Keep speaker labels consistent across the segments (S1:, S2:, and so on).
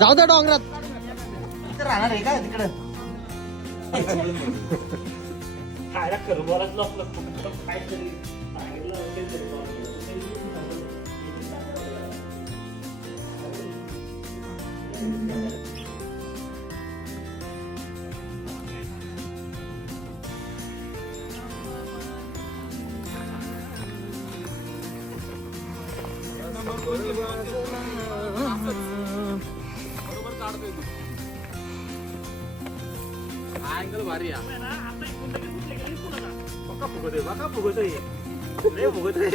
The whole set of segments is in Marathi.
S1: जाऊ द्या डोंगरात.
S2: इथं राहणार आहे का तिकडं?
S3: काय करू बोलाच आपलं काहीतरी सांगितलं काहीतरी
S1: अँगल भारी आहे.
S3: बघा फुगतोय बघा फुगतोय लय फुगतोय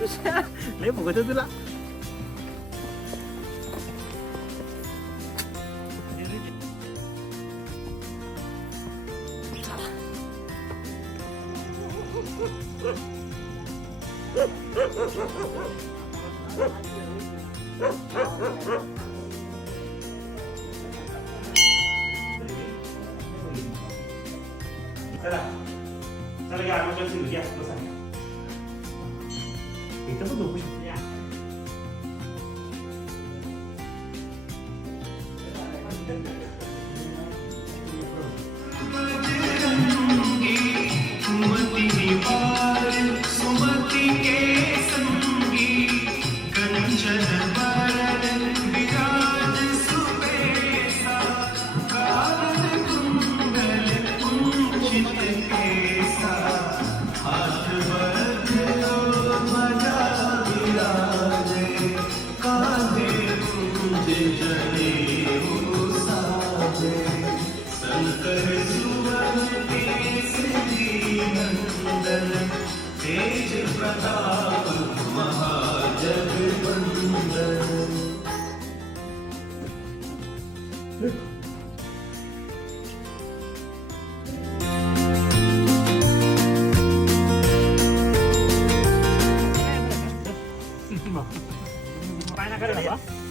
S3: तुझ्या लय फुगतोय तुला. चला चला या आम्ही पण घ्या बसा इथं पण झोपू शकतो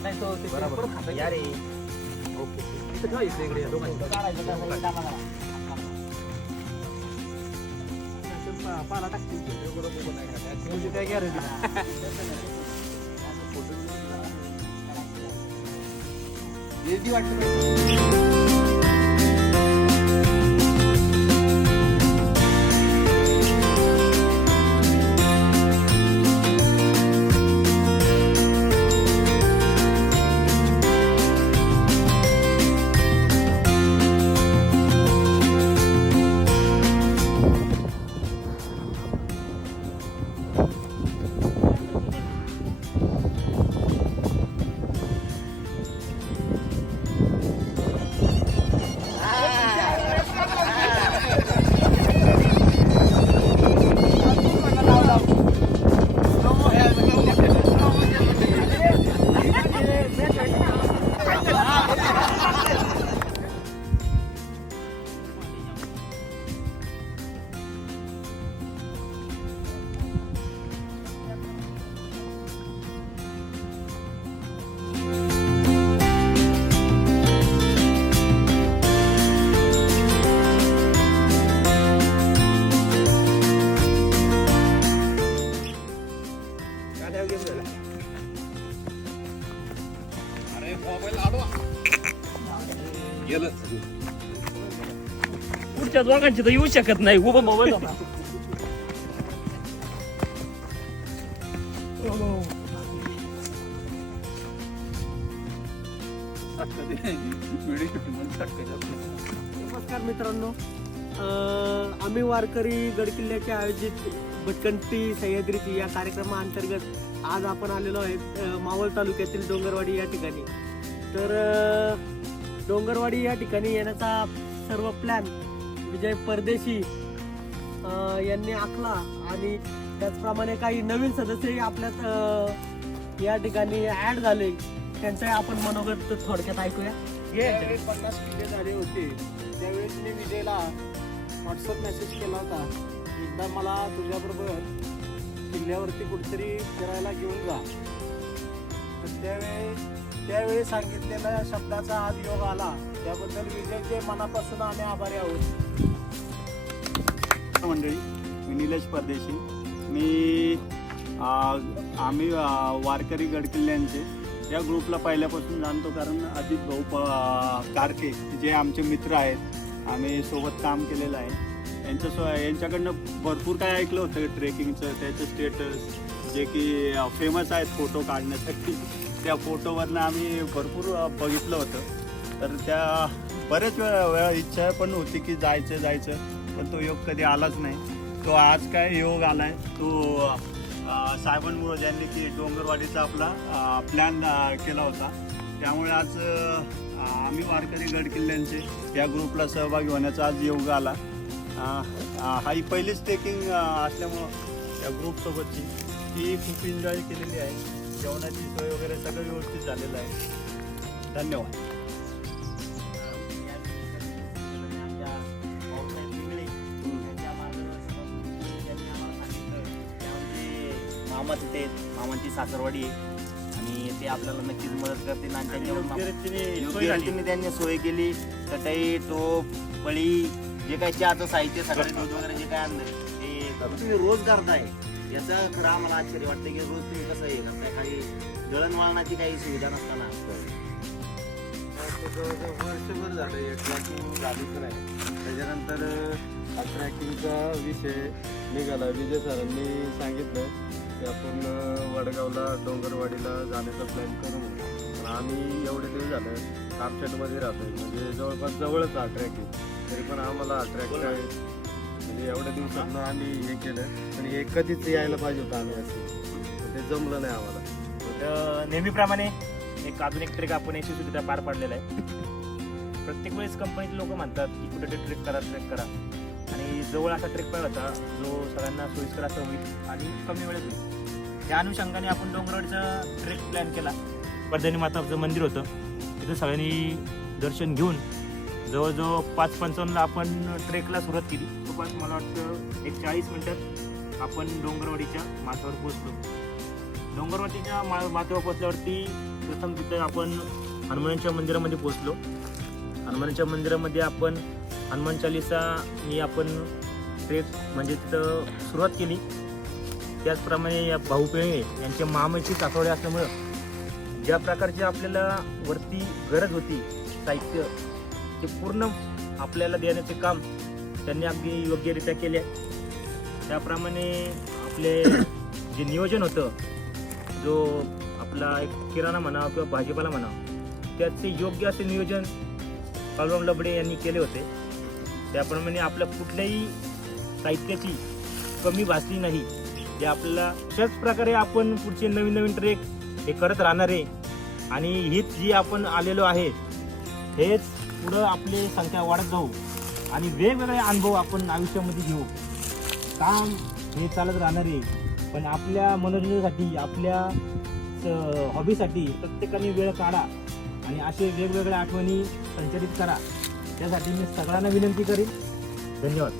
S2: नाही तो ते परत खातो या रे
S1: इथं ठेवा इथं इकडे या दोघांची. पाला टाकतील काय
S2: वाटतं
S3: दोघांची तर येऊ शकत नाही. उभं मोबाईल होता
S1: नमस्कार मित्रांनो. अं, आम्ही वारकरी गडकिल्ल्याचे आयोजित भटकंती सह्याद्रीची या कार्यक्रमाअंतर्गत आज आपण आलेलो आहे अं, मावळ तालुक्यातील डोंगरवाडी या ठिकाणी. तर अं, डोंगरवाडी या ठिकाणी येण्याचा सर्व प्लॅन विजय परदेशी यांनी आखला आणि त्याचप्रमाणे काही नवीन सदस्यही आपल्यात या ठिकाणी ऍड झाले. त्यांचाही आपण मनोगत थोडक्यात ऐकूया.
S4: ज्यावेळेस पन्नास विजय झाले होते त्यावेळेस मी विजयला व्हॉट्सअप मेसेज केला होता. एकदा मला तुझ्याबरोबर किल्ल्यावरती कुठेतरी फिरायला घेऊन जा. तर त्यावेळी त्यावेळी सांगितलेल्या शब्दाचा आज योग आला. त्याबद्दल विजयचे मनापासून आम्ही आभारी आहोत. मंडळी मी निलेश परदेशी. मी आम्ही वारकरी गडकिल्ल्यांचे.
S5: या ग्रुपला पहिल्यापासून जाणतो कारण अजित भाऊ प- कारके जे आमचे मित्र आहेत आम्ही सोबत काम केलेलं आहे. यांच्या सो यांच्याकडनं भरपूर काय ऐकलं होतं ट्रेकिंगचं त्याचं स्टेटस जे की फेमस आहेत फोटो काढण्यासाठी. त्या फोटोवरनं आम्ही भरपूर बघितलं होतं. तर त्या बऱ्याच वेळा वेळा इच्छा पण होती की जायचं जायचं. पण तो योग कधी आलाच नाही. तो आज काय योग आलाय तो अ, साहेबांमुळे ज्यांनी की डोंगरवाडीचा आपला प्लॅन केला होता. त्यामुळे आज आम्ही वारकरी गड किल्ल्यांचे या ग्रुपला सहभागी होण्याचा आज योग आला. हा ही पहिलीच ट्रेकिंग असल्यामुळं या ग्रुपसोबतची ती खूप एन्जॉय केलेली आहे. जेवणाची सोय वगैरे सगळं व्यवस्थित झालेलं आहे. धन्यवाद.
S6: मामाचं ते मामाची सासरवाडी आहे. आणि ते आपल्याला नक्कीच मदत करतील आणि त्यांच्यावर योग्य रीतीने त्यांनी सोय केली. चटई टोप पळी जे काही चहाचं साहित्य सगळं दूध वगैरे जे काय आणलंय ते तुम्ही रोज करताय याचं खरं आम्हाला आश्चर्य वाटतं की रोज तुम्ही कसं हे करताय? काही दळणवळणाची काही सुविधा नसताना.
S7: वर्षभर झालं एक ट्रॅकिंग झालीच नाही. त्याच्यानंतर ट्रॅकिंगचा विषय निघाला. विजय सरांनी सांगितलं की आपण वडगावला डोंगरवाडीला जाण्याचा प्लॅन करू पण आम्ही एवढे दिवस झालं कारशेडमध्ये राहतोय. म्हणजे जवळपास जवळच हा ट्रॅक आहे. तरी पण आम्हाला हा ट्रॅक काय? म्हणजे एवढ्या दिवसातनं आम्ही हे केलं. पण हे कधीच यायला पाहिजे होतं आम्ही असं. ते जमलं नाही आम्हाला.
S5: तर नेहमीप्रमाणे एक अजून एक ट्रेक आपण यशस्वीरित्या पार पाडलेला आहे. प्रत्येक वेळेस कंपनीत लोक म्हणतात की कुठे ते ट्रेक करा ट्रेक करा. आणि जवळ असा ट्रेक पाहिला होता जो सगळ्यांना सोयीस्कर असा होईल आणि कमी वेळेत होईल. त्या अनुषंगाने आपण डोंगरवाडचा ट्रेक प्लॅन केला. वर्धनी माताचं मंदिर होतं. तिथं सगळ्यांनी दर्शन घेऊन जवळजवळ पाच पंचावन्नला आपण ट्रेकला सुरुवात केली. जवळपास मला वाटतं एक चाळीस मिनटात आपण डोंगरवाडीच्या माथ्यावर पोचलो डोंगरवाडीच्या मा माथ्यावर पोचल्यावरती प्रथम तिथं आपण हनुमानाच्या मंदिरामध्ये पोहोचलो. हनुमानाच्या मंदिरामध्ये आपण हनुमान चालिसानी आपण ट्रेक म्हणजे तिथं सुरुवात केली. त्याचप्रमाणे या भाऊ पेळे यांच्या मामाची सासवडे असल्यामुळं ज्या प्रकारची आपल्याला वरती गरज होती साहित्य ते पूर्ण आपल्याला देण्याचे काम त्यांनी अगदी योग्यरित्या केले त्याप्रमाणे आपले जे नियोजन होतं जो आपला एक किराणा म्हणा किंवा भाजीपाला म्हणा त्याचे योग्य असे नियोजन कालराम लबडे यांनी केले होते. त्याप्रमाणे आपल्या कुठल्याही साहित्याची कमी भासली नाही. जे आपल्याला अशाच प्रकारे आपण पुढचे नवीन नवीन ट्रेक हे करत राहणार आहे. आणि हीच जी आपण आलेलो आहे हेच पुढं आपली संख्या वाढत जाऊ आणि वेगवेगळे अनुभव आपण आयुष्यामध्ये घेऊ. काम हे चालत राहणार आहे. पण आपल्या मनोरंजनासाठी आपल्या हॉबीसाठी प्रत्येकाने वेळ काढा आणि असे वेगवेगळ्या आठवणी संचलित करा. त्यासाठी मी सगळ्यांना विनंती करीन. धन्यवाद.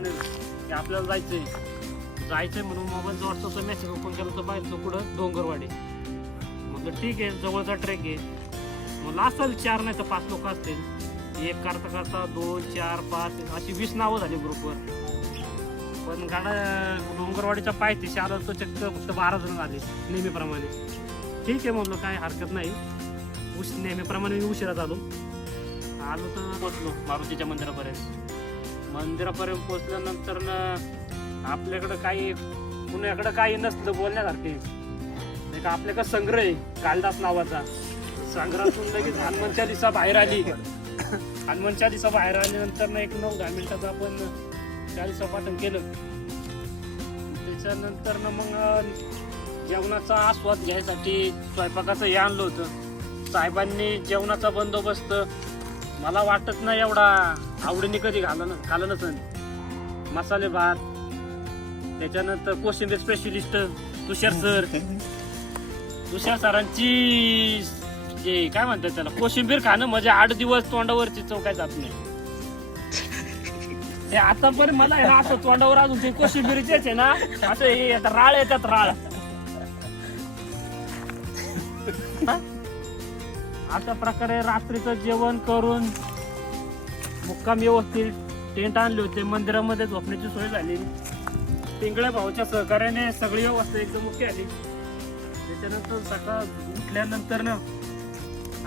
S5: अचानक आणि आपल्याला की आपल्याला जायचंय. जायचंय म्हणून मोबाईलचा व्हॉट्सअपचा मेसेज ओपन केला तर बाहेर कुठं? डोंगरवाडी. म्हटलं ठीक आहे जवळचा ट्रेक आहे. मला असेल चार नाही तर पाच लोक असतील. एक करता करता दोन चार पाच अशी वीस नावं झाली ग्रुपवर. पण गाडा डोंगरवाडीच्या पायथीशी आलं तो चक्क फक्त बारा जण आले नेहमीप्रमाणे. ठीक आहे म्हटलं काय हरकत नाही. उश नेहमीप्रमाणे मी उशिरा आलो आलो तर पोचलो मारुतीच्या मंदिरापर्यंत. मंदिरापर्यंत पोचल्यानंतर ना आपल्याकडं काही पुण्याकडं काही नसतं बोलण्यासारखे. नाही का आपल्याकडं संग्रह आहे कालिदास नावाचा. संग्रहातून लगेच हनुमान चालिसा बाहेर आली. हनुमान चालिसा बाहेर आल्यानंतर ना एक नऊ दहा मिनिटाचं आपण चालिसा पाठन केलं. त्याच्यानंतर ना मग जेवणाचा आस्वाद घ्यायसाठी स्वयंपाकाचं हे आणलं होतं. साहेबांनी जेवणाचा बंदोबस्त मला वाटत नाही एवढा आवडीने कधी घालन घालं नसन मसाले भात त्याच्यानंतर कोशिंबीर स्पेशलिस्ट तुषार सर तुषार सरांची जे काय म्हणतात त्याला कोशिंबीर खाणं म्हणजे आठ दिवस तोंडावरची चव काय जात नाही. हे आतापर्यंत मला हे असं तोंडावर अजून ते कोशिंबीरचेच आहे ना असं हे आता राळ येतात राळ. अशा प्रकारे रात्रीचं जेवण करून मुक्काम व्यवस्थित टेंट आणले होते. मंदिरामध्ये झोपण्याची सोय झाली. पिंगळ्या भाऊच्या सहकार्याने सगळी व्यवस्था एकदम ओके आली. त्याच्यानंतर सकाळ उठल्यानंतर ना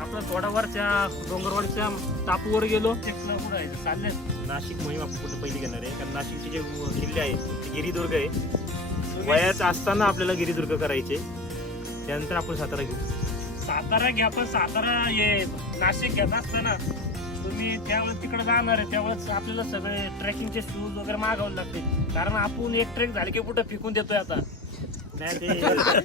S5: आपलं थोडावरच्या डोंगरवाडच्या टापूवर गेलो. चालले नाशिक मोहीम आपण कुठे पहिली घेणार आहे? कारण नाशिकचे जे किल्ले आहेत ते गिरिदुर्ग आहे. वयात असताना आपल्याला गिरिदुर्ग करायचे. त्यानंतर आपण सातारा घेऊ. सातारा घ्या पण सातारा हे नाशिक घेत असताना तुम्ही त्यावेळेस तिकडे जाणार आहे त्यावेळेस आपल्याला सगळे ट्रेकिंगचे शूज वगैरे मागावे लागते कारण आपण एक ट्रेक झाले की कुठं फिकून देतोय आता. नाही ते